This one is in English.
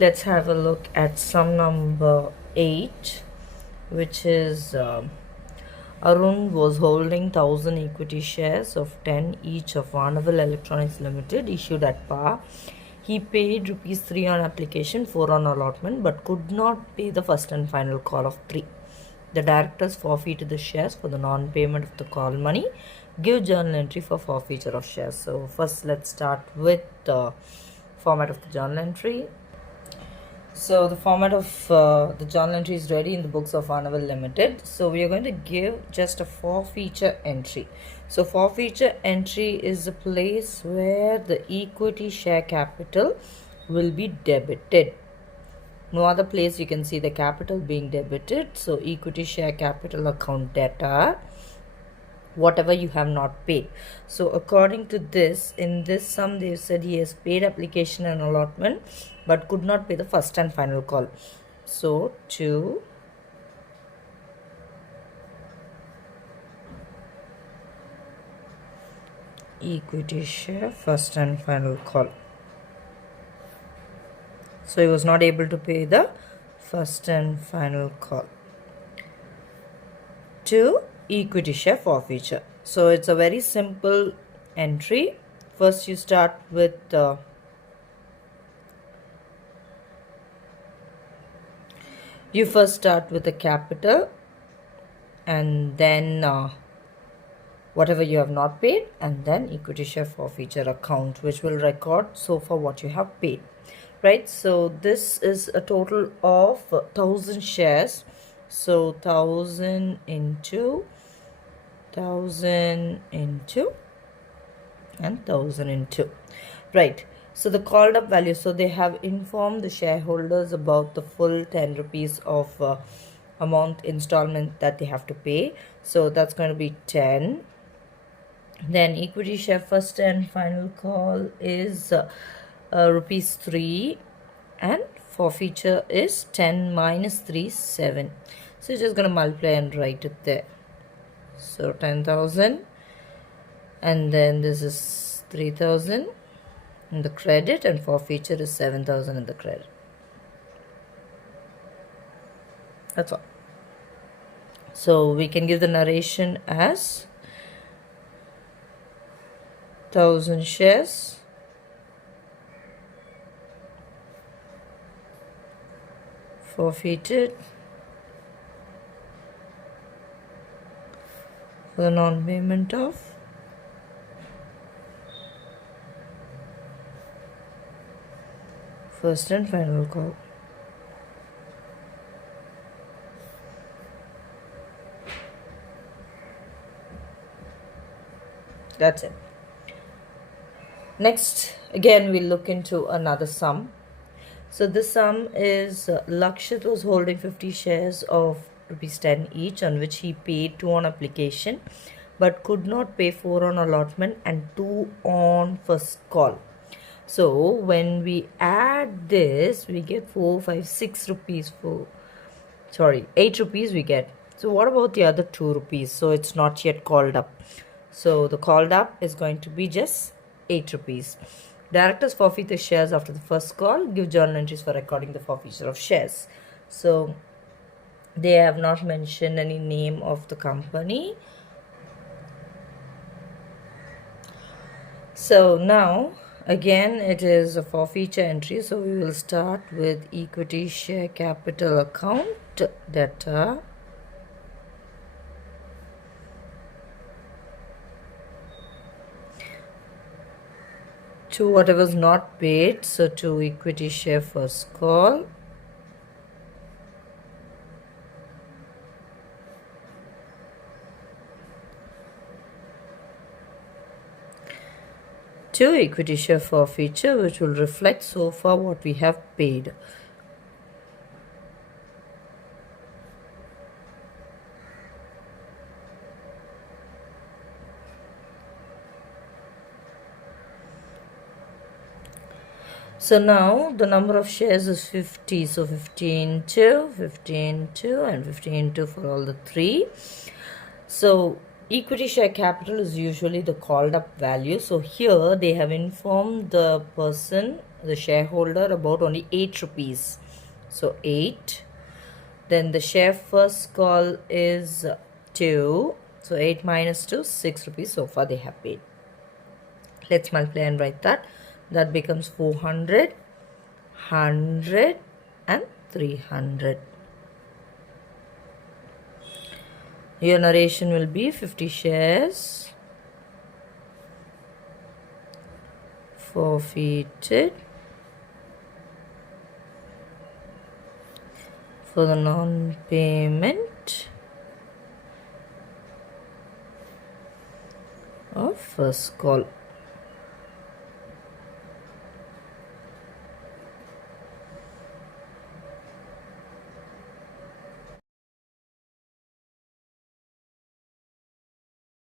Let's have a look at sum number 8, which is Arjun was holding 1000 equity shares of 10 each of Vanavil Electronics Ltd issued at par. He paid rupees 3 on application, 4 on allotment, but could not pay the first and final call of 3. The directors forfeited the shares for the non-payment of the call money. Give journal entry for forfeiture of shares. So first let's start with the format of the journal entry. So the format of the journal entry is ready in the books of Vanavil Limited. So we are going to give just a forfeiture entry. So forfeiture entry is a place where the equity share capital will be debited. No other place you can see the capital being debited. So equity share capital account debtor, whatever you have not paid. So according to this, in this sum they said he has paid application and allotment but could not pay the first and final call. So to equity share first and final call. So he was not able to pay the first and final call. To equity share forfeiture. So it's a very simple entry. First you start with you first start with the capital and then whatever you have not paid, and then equity share forfeiture account, which will record so far what you have paid, right? So this is a total of 1000 shares. So 1000 into 1000 into and 1000 into, right? So the called up value, so they have informed the shareholders about the full 10 rupees of amount installment that they have to pay. So that's going to be 10. Then equity share first and final call is rupees 3, and forfeiture is 10 minus 3, 7. So you're just going to multiply and write it there. So 10,000, and then this is 3,000 in the credit, and forfeiture is 7,000 in the credit. That's all. So we can give the narration as 1000 shares, forfeited for the non-payment of first and final call. That's it. Next, again we'll look into another sum. So this sum is Lakshith was holding 50 shares of rupees 10 each, on which he paid 2 on application but could not pay 4 on allotment and 2 on first call. So when we add this, we get 4, 5, 6 rupees for, sorry, 8 rupees we get. So what about the other 2 rupees? So it's not yet called up. So the called up is going to be just 8 rupees. Directors forfeit the shares after the first call. Give journal entries for recording the forfeiture of shares. So they have not mentioned any name of the company. So now again it is a forfeiture entry. So we will start with equity share capital account debtor, to whatever is not paid, so to equity share first call, to equity share forfeiture, which will reflect so far what we have paid. So now the number of shares is 50. So 15, 2, 15, 2, and 15, 2 for all the 3. So Equity share capital is usually the called up value. So here they have informed the person, the shareholder, about only 8 rupees. So 8. Then the share first call is 2. So 8 minus 2, 6 rupees so far they have paid. Let's multiply and write that. That becomes 400, 100 and 300. Your narration will be 50 shares forfeited for the non-payment of first call.